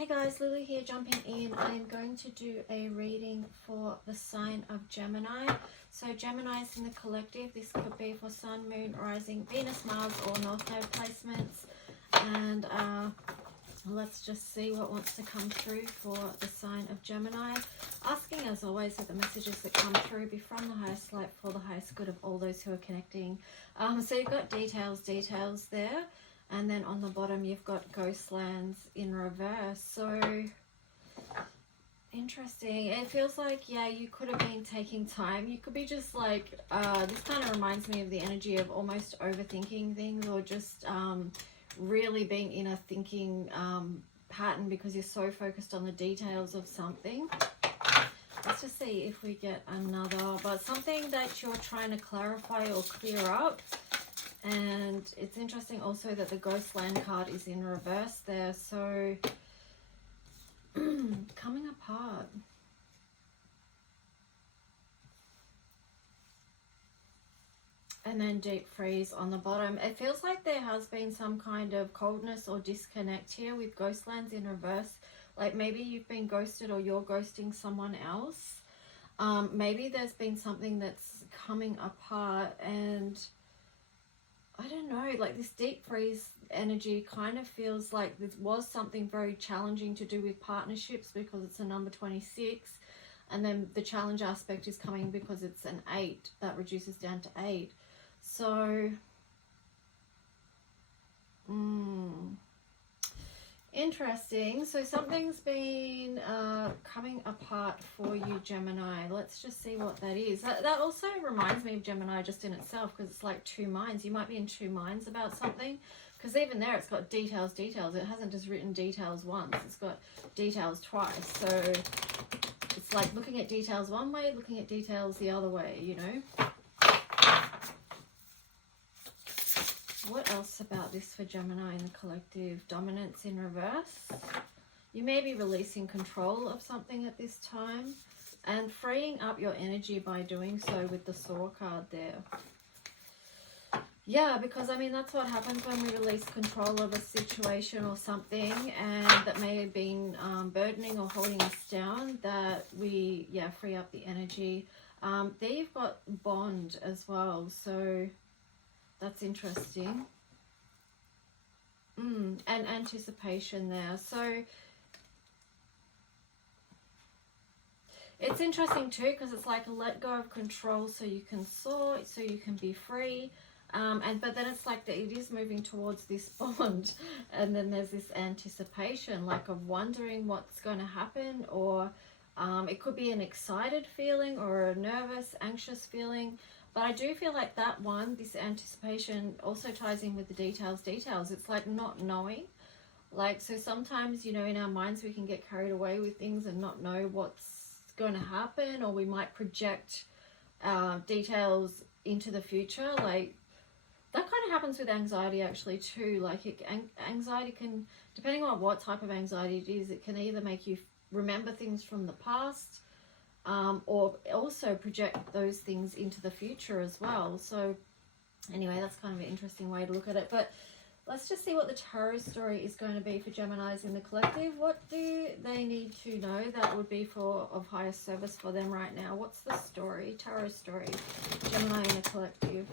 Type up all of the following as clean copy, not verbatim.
Hey guys, Lily here jumping in. I'm going to do a reading for the sign of Gemini. So Gemini is in the collective. This could be for Sun, Moon, Rising, Venus, Mars, or North Node placements. And let's just see what wants to come through for the sign of Gemini. Asking as always that the messages that come through be from the highest light for the highest good of all those who are connecting. So you've got details there. And then on the bottom, you've got Ghostlands in reverse. So, interesting. It feels like, yeah, you could have been taking time. You could be just like, this kind of reminds me of the energy of almost overthinking things, or just really being in a thinking pattern because you're so focused on the details of something. Let's just see if we get another, but something that you're trying to clarify or clear up. And it's interesting also that the Ghostland card is in reverse there. So, coming apart. And then deep freeze on the bottom. It feels like there has been some kind of coldness or disconnect here with Ghostlands in reverse. Like maybe you've been ghosted or you're ghosting someone else. Maybe there's been something that's coming apart, and I don't know, like this deep freeze energy kind of feels like this was something very challenging to do with partnerships because it's a number 26, and then the challenge aspect is coming because it's an 8 that reduces down to 8. So interesting. So something's been coming apart for you, Gemini. Let's just see what that is. That also reminds me of Gemini just in itself, because it's like two minds. You might be in two minds about something, because even there it's got details. It hasn't just written details once. It's got details twice. So it's like looking at details one way, looking at details the other way, you know. What else about this for Gemini in the collective? Dominance in reverse. You may be releasing control of something at this time and freeing up your energy by doing so with the Soar card there. Yeah, because I mean, that's what happens when we release control of a situation or something, and that may have been burdening or holding us down, that we, yeah, free up the energy. There you've got bond as well, so that's interesting. And anticipation there. So it's interesting too, because it's like a let go of control so you can soar, so you can be free. But then it's like that it is moving towards this bond, and then there's this anticipation, like of wondering what's going to happen, or it could be an excited feeling or a nervous, anxious feeling. But I do feel like that one, this anticipation, also ties in with the details. It's like not knowing. Like, so sometimes, you know, in our minds we can get carried away with things and not know what's going to happen, or we might project details into the future. Like, that kind of happens with anxiety actually too. Like, anxiety can, depending on what type of anxiety it is, it can either make you remember things from the past, or also project those things into the future as well. So anyway, that's kind of an interesting way to look at it. But let's just see what the tarot story is going to be for Geminis in the collective. What do they need to know that would be for of highest service for them right now? What's the story, tarot story, Gemini in the collective?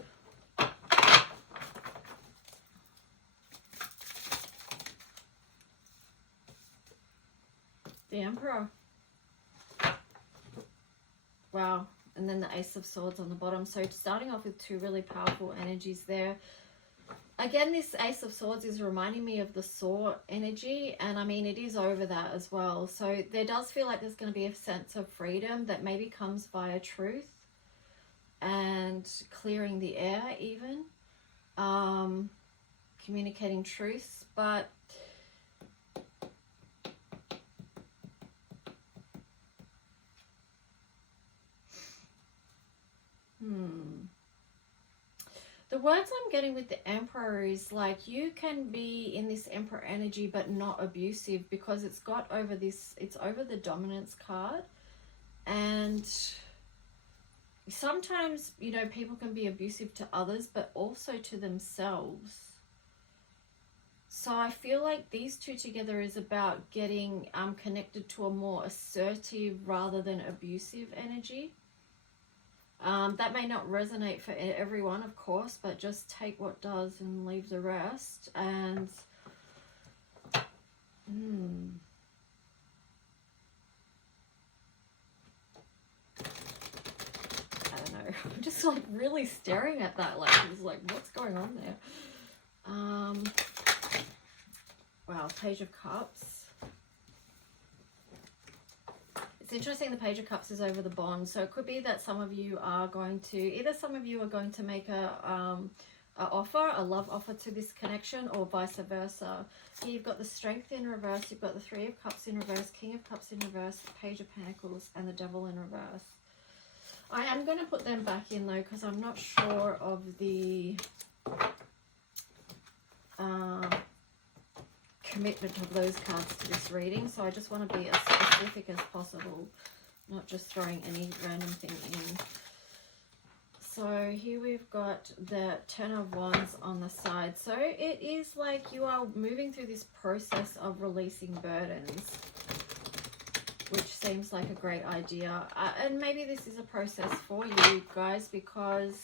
The Emperor. Wow. And then the Ace of Swords on the bottom. So starting off with two really powerful energies there. Again, this Ace of Swords is reminding me of the Soar energy. And I mean, it is over that as well. So there does feel like there's going to be a sense of freedom that maybe comes via truth and clearing the air even. Communicating truths. But the words I'm getting with the Emperor is like, you can be in this Emperor energy but not abusive, because it's got over this, it's over the dominance card. And sometimes, you know, people can be abusive to others but also to themselves. So I feel like these two together is about getting connected to a more assertive rather than abusive energy. That may not resonate for everyone, of course, but just take what does and leave the rest. And I don't know. I'm just like really staring at that. Like, it's like, what's going on there? Wow, Page of Cups. It's interesting the Page of Cups is over the bond. So it could be that some of you are going to, either some of you are going to make a offer, a love offer to this connection, or vice versa. Here you've got the Strength in reverse, you've got the Three of Cups in reverse, King of Cups in reverse, Page of Pentacles, and the Devil in reverse. I am going to put them back in though, because I'm not sure of the commitment of those cards to this reading, so I just want to be as specific as possible, not just throwing any random thing in. So here we've got the Ten of Wands on the side. So it is like you are moving through this process of releasing burdens, which seems like a great idea. And maybe this is a process for you guys because,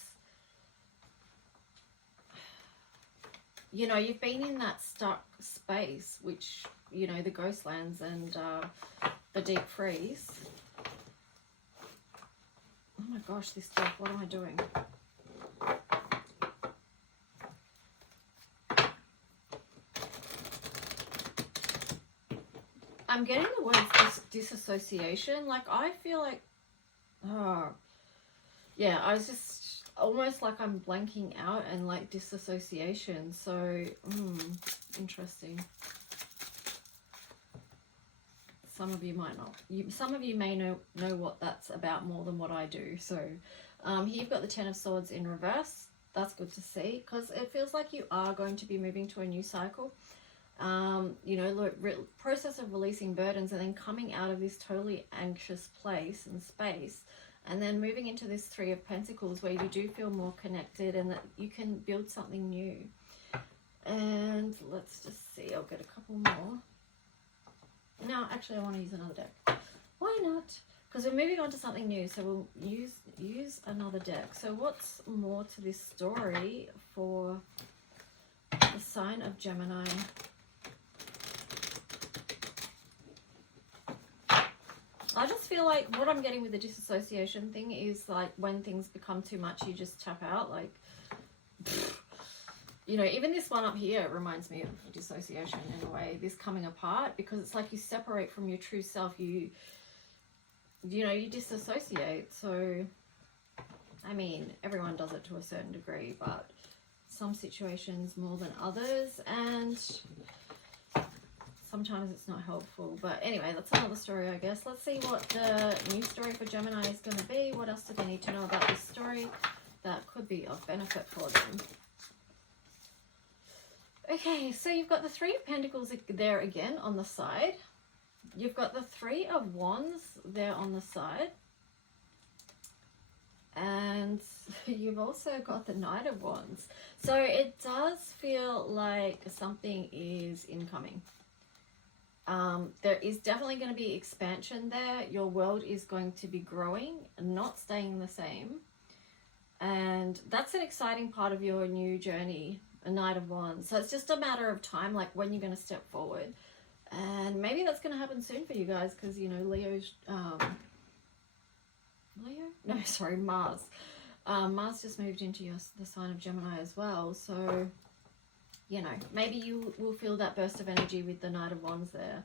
you know, you've been in that stuck space, which, you know, the Ghostlands and the Deep Freeze. Oh my gosh, this stuff, what am I doing? I'm getting the words disassociation. Like, I feel like, oh, yeah, I was just almost like I'm blanking out and like disassociation. So, interesting. Some of you might not. Some of you may know what that's about more than what I do. So here you've got the Ten of Swords in reverse. That's good to see because it feels like you are going to be moving to a new cycle. You know, process of releasing burdens and then coming out of this totally anxious place and space and then moving into this Three of Pentacles where you do feel more connected and that you can build something new. And let's just see, I'll get a couple more. No, actually I want to use another deck. Why not? Because we're moving on to something new, so we'll use another deck. So what's more to this story for the sign of Gemini? I just feel like what I'm getting with the disassociation thing is like when things become too much, you just tap out. Like, you know, even this one up here reminds me of dissociation in a way, this coming apart, because it's like you separate from your true self. You know, you disassociate. So, I mean, everyone does it to a certain degree, but some situations more than others, and sometimes it's not helpful. But anyway, that's another story, I guess. Let's see what the new story for Gemini is going to be. What else do they need to know about this story that could be of benefit for them? Okay, so you've got the Three of Pentacles there again on the side. You've got the Three of Wands there on the side. And you've also got the Knight of Wands. So it does feel like something is incoming. There is definitely going to be expansion there. Your world is going to be growing, not staying the same. And that's an exciting part of your new journey, a Knight of Wands. So it's just a matter of time, like when you're going to step forward. And maybe that's going to happen soon for you guys because, you know, Mars. Mars just moved into the sign of Gemini as well. So, you know, maybe you will feel that burst of energy with the Knight of Wands there.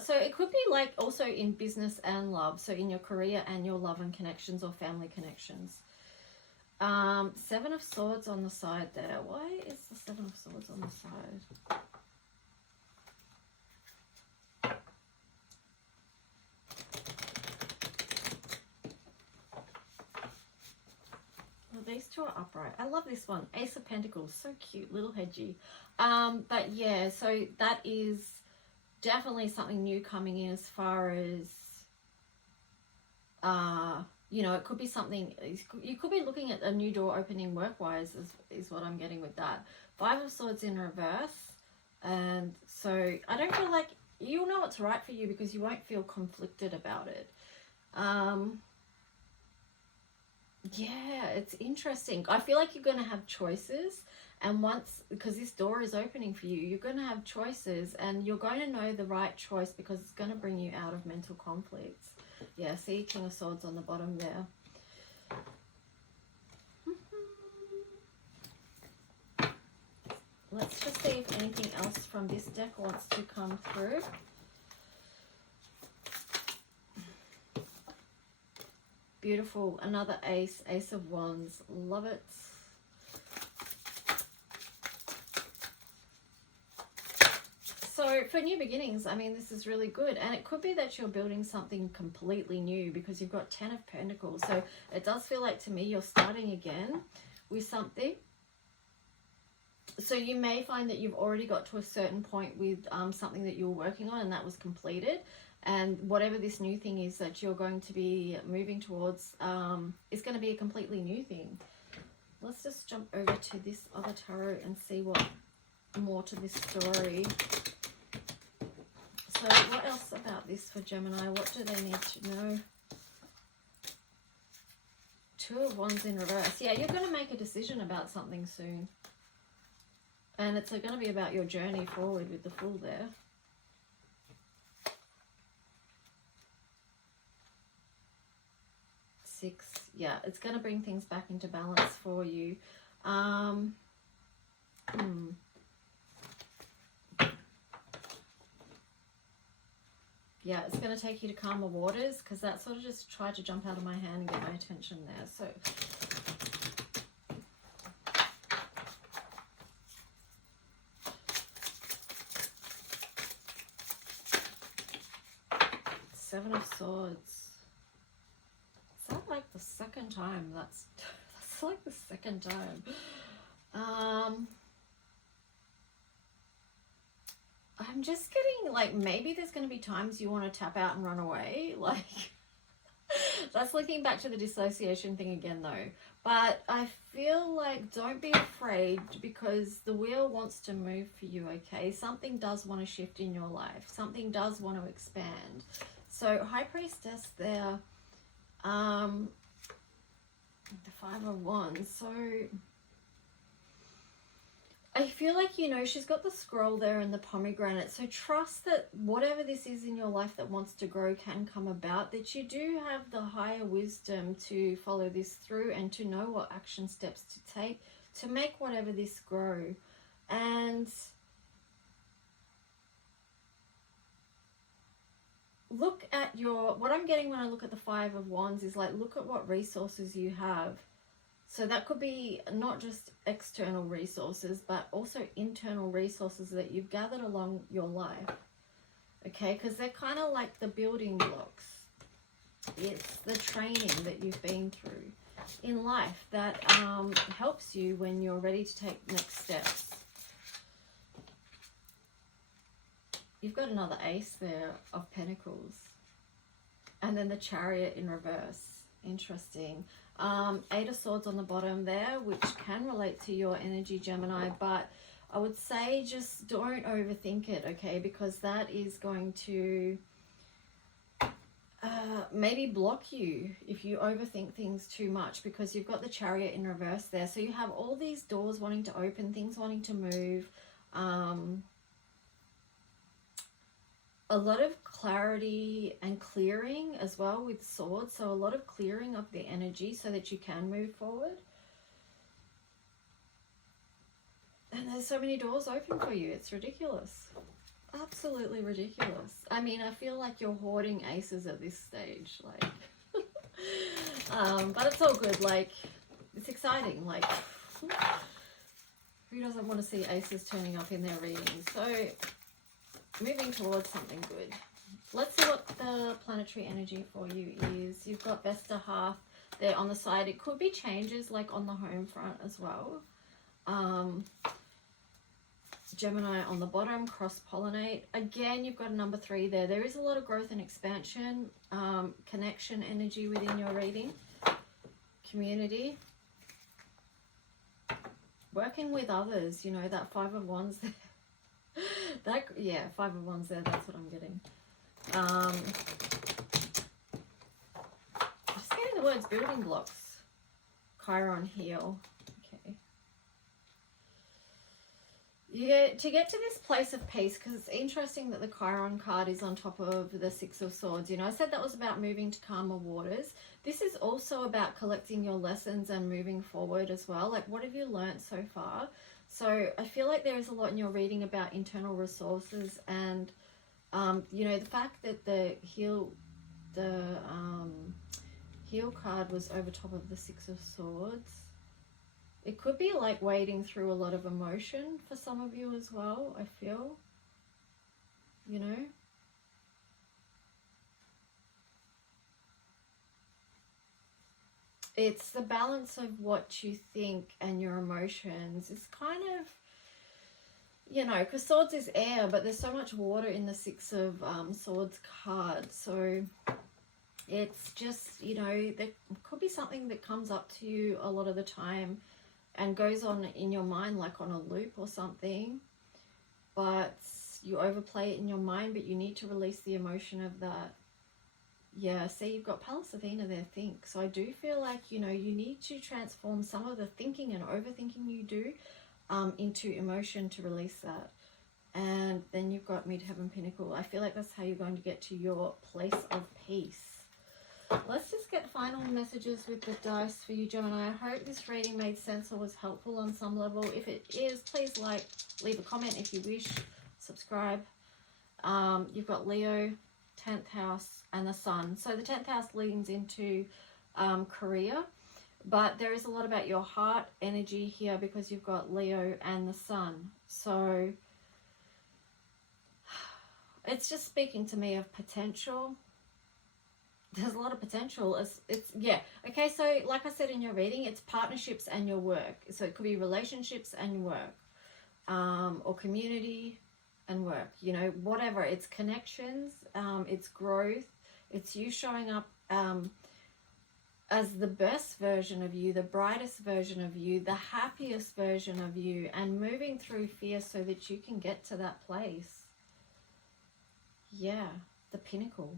So it could be like also in business and love. So in your career and your love and connections or family connections. Seven of Swords on the side there. Why is the Seven of Swords on the side? These two are upright. I love this one. Ace of Pentacles. So cute. Little hedgy. But yeah, so that is definitely something new coming in as far as you know, it could be something, you could be looking at a new door opening work-wise is what I'm getting with that. 5 of Swords in reverse. And so I don't feel like you'll know what's right for you because you won't feel conflicted about it. Yeah, it's interesting. I feel like you're going to have choices. And once, because this door is opening for you, you're going to have choices and you're going to know the right choice because it's going to bring you out of mental conflicts. Yeah, see King of Swords on the bottom there. Let's just see if anything else from this deck wants to come through. Beautiful. Another ace. Ace of Wands. Love it. So for new beginnings, I mean, this is really good. And it could be that you're building something completely new because you've got 10 of Pentacles. So it does feel like to me you're starting again with something. So you may find that you've already got to a certain point with something that you were working on and that was completed. And whatever this new thing is that you're going to be moving towards is going to be a completely new thing. Let's just jump over to this other tarot and see what more to this story. So what else about this for Gemini? What do they need to know? 2 of Wands in reverse. Yeah, you're going to make a decision about something soon. And it's going to be about your journey forward with the Fool there. Yeah, it's going to bring things back into balance for you. Yeah, it's going to take you to calmer waters because that sort of just tried to jump out of my hand and get my attention there. So Seven of Swords. Is that like the second time? That's like the second time. I'm just getting like maybe there's going to be times you want to tap out and run away. Like that's looking back to the dissociation thing again though. But I feel like don't be afraid because the wheel wants to move for you, okay? Something does want to shift in your life. Something does want to expand. So High Priestess there. The 5 of Wands. So I feel like, you know, she's got the scroll there and the pomegranate. So trust that whatever this is in your life that wants to grow can come about, that you do have the higher wisdom to follow this through and to know what action steps to take to make whatever this grow. And look at your, what I'm getting when I look at the 5 of Wands is like, look at what resources you have. So that could be not just external resources, but also internal resources that you've gathered along your life. Okay, because they're kind of like the building blocks. It's the training that you've been through in life that helps you when you're ready to take next steps. You've got another ace there of Pentacles. And then the Chariot in reverse. Interesting. 8 of Swords on the bottom there, which can relate to your energy, Gemini, but I would say just don't overthink it, okay? Because that is going to maybe block you if you overthink things too much, because you've got the Chariot in reverse there. So you have all these doors wanting to open, things wanting to move, a lot of clarity and clearing as well with swords. So a lot of clearing of the energy so that you can move forward. And there's so many doors open for you. It's ridiculous. Absolutely ridiculous. I mean, I feel like you're hoarding aces at this stage. Like, but it's all good. Like, it's exciting. Like, who doesn't want to see aces turning up in their readings? So moving towards something good. Let's see what the planetary energy for you is. You've got Vesta Hearth there on the side. It could be changes like on the home front as well. Gemini on the bottom, cross-pollinate. Again, you've got a number 3 there. There is a lot of growth and expansion, connection energy within your reading. community, working with others, you know, that Five of Wands there. That, yeah, Five of Wands there, that's what I'm getting. Just getting the words building blocks. Chiron, heal. Okay. To get to this place of peace, because it's interesting that the Chiron card is on top of the Six of Swords. You know, I said that was about moving to calmer waters. This is also about collecting your lessons and moving forward as well. Like, what have you learned so far? So I feel like there is a lot in your reading about internal resources and, you know, the fact that the heal card was over top of the Six of Swords. It could be like wading through a lot of emotion for some of you as well, I feel, you know. It's the balance of what you think and your emotions. It's kind of, you know, because swords is air, but there's so much water in the Six of Swords card. So it's just, you know, there could be something that comes up to you a lot of the time and goes on in your mind like on a loop or something, but you overplay it in your mind, but you need to release the emotion of that. Yeah, see, you've got Pallas Athena there, think. So I do feel like, you know, you need to transform some of the thinking and overthinking you do into emotion to release that. And then you've got Midheaven Pinnacle. I feel like that's how you're going to get to your place of peace. Let's just get final messages with the dice for you, Gemini. I hope this reading made sense or was helpful on some level. If it is, please like, leave a comment if you wish, subscribe. You've got Leo, 10th house, and the Sun. So the 10th house leans into career, but there is a lot about your heart energy here because you've got Leo and the Sun. So it's just speaking to me of potential. There's a lot of potential. It's yeah. Okay, so like I said in your reading, it's partnerships and your work. So it could be relationships and work, or community and work. You know, whatever. It's connections. It's growth. It's you showing up as the best version of you, the brightest version of you, the happiest version of you, and moving through fear so that you can get to that place. Yeah, the pinnacle.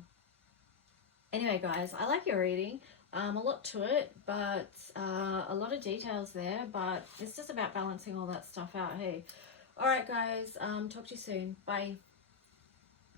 Anyway, guys, I like your reading. A lot to it, but a lot of details there, but it's just about balancing all that stuff out, hey. All right, guys, talk to you soon. Bye.